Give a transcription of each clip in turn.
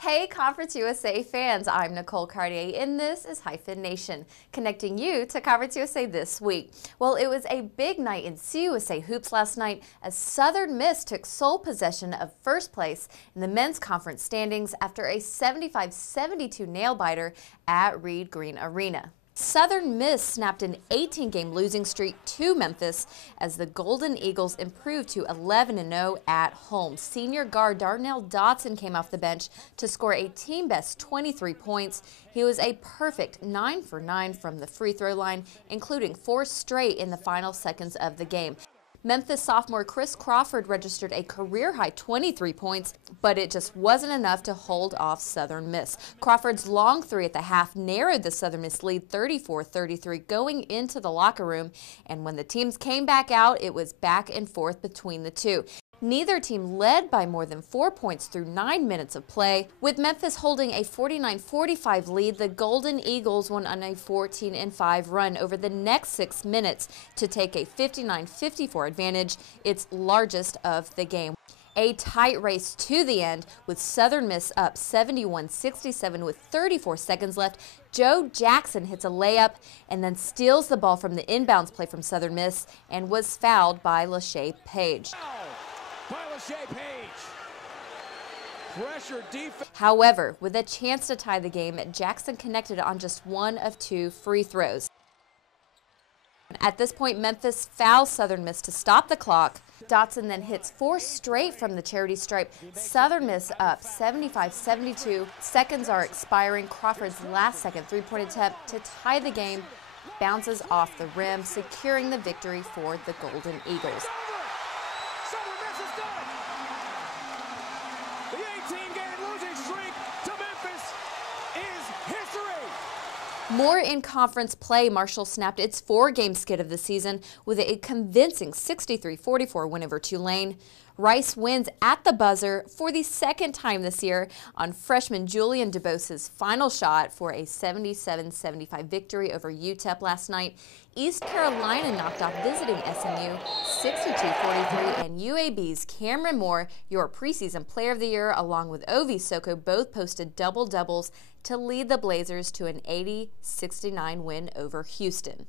Hey Conference USA fans, I'm Nicole Cartier and this is Hyphen Nation, connecting you to Conference USA this week. Well, it was a big night in CUSA hoops last night as Southern Miss took sole possession of first place in the men's conference standings after a 75-72 nail-biter at Reed Green Arena. Southern Miss snapped an 18-game losing streak to Memphis as the Golden Eagles improved to 11-0 at home. Senior guard Darnell Dotson came off the bench to score a team-best 23 points. He was a perfect 9 for 9 from the free throw line, including 4 straight in the final seconds of the game. Memphis sophomore Chris Crawford registered a career-high 23 points, but it just wasn't enough to hold off Southern Miss. Crawford's long three at the half narrowed the Southern Miss lead 34-33 going into the locker room, and when the teams came back out, it was back and forth between the two. Neither team led by more than 4 points through 9 minutes of play. With Memphis holding a 49-45 lead, the Golden Eagles went on a 14-5 run over the next 6 minutes to take a 59-54 advantage, its largest of the game. A tight race to the end with Southern Miss up 71-67 with 34 seconds left. Joe Jackson hits a layup and then steals the ball from the inbounds play from Southern Miss and was fouled by Lachey Page. However, with a chance to tie the game, Jackson connected on just one of 2 free throws. At this point, Memphis fouls Southern Miss to stop the clock. Dotson then hits 4 straight from the charity stripe. Southern Miss up 75-72. Seconds are expiring. Crawford's last-second three-point attempt to tie the game bounces off the rim, securing the victory for the Golden Eagles. More in conference play, Marshall snapped its 4-game skid of the season with a convincing 63-44 win over Tulane. Rice wins at the buzzer for the second time this year on freshman Julian DeBose's final shot for a 77-75 victory over UTEP last night. East Carolina knocked off visiting SMU 62-43, and UAB's Cameron Moore, your preseason player of the year, along with Ovi Soko, both posted double-doubles to lead the Blazers to an 80-69 win over Houston.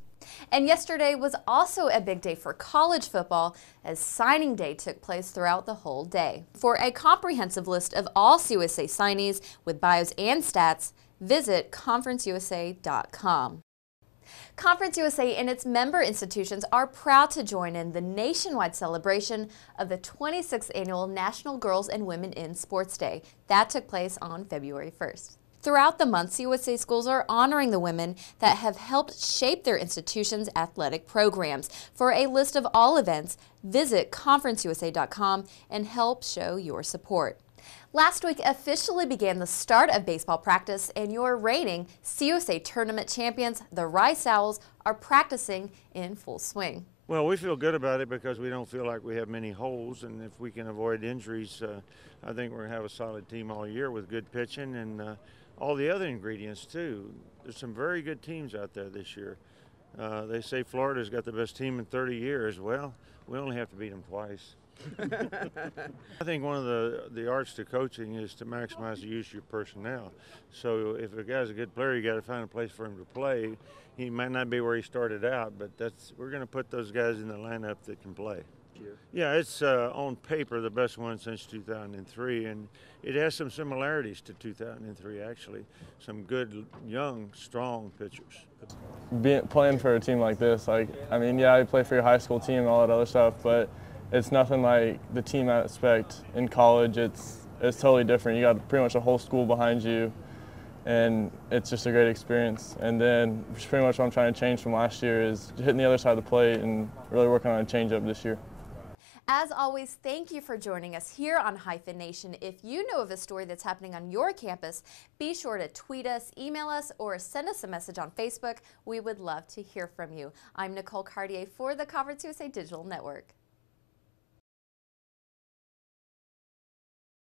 And yesterday was also a big day for college football as signing day took place throughout the whole day. For a comprehensive list of all CUSA signees with bios and stats, visit conferenceusa.com. Conference USA and its member institutions are proud to join in the nationwide celebration of the 26th Annual National Girls and Women in Sports Day. That took place on February 1st. Throughout the month, CUSA schools are honoring the women that have helped shape their institution's athletic programs. For a list of all events, visit conferenceusa.com and help show your support. Last week officially began the start of baseball practice, and your reigning CUSA tournament champions, the Rice Owls, are practicing in full swing. Well, we feel good about it because we don't feel like we have many holes, and if we can avoid injuries, I think we're going to have a solid team all year with good pitching and all the other ingredients too. There's some very good teams out there this year. They say Florida's got the best team in 30 years. Well, we only have to beat them twice. I think one of the arts to coaching is to maximize the use of your personnel. So if a guy's a good player, you got to find a place for him to play. He might not be where he started out, but we're going to put those guys in the lineup that can play. Yeah, it's on paper the best one since 2003, and it has some similarities to 2003 actually. Some good, young, strong pitchers. Playing for a team like this, I mean, yeah, I play for your high school team and all that other stuff, but it's nothing like the team aspect in college. It's totally different. You got pretty much a whole school behind you, and it's just a great experience. And then pretty much what I'm trying to change from last year is hitting the other side of the plate and really working on a changeup this year. As always, thank you for joining us here on Hyphen Nation. If you know of a story that's happening on your campus, be sure to tweet us, email us, or send us a message on Facebook. We would love to hear from you. I'm Nicole Cartier for the Conference USA Digital Network.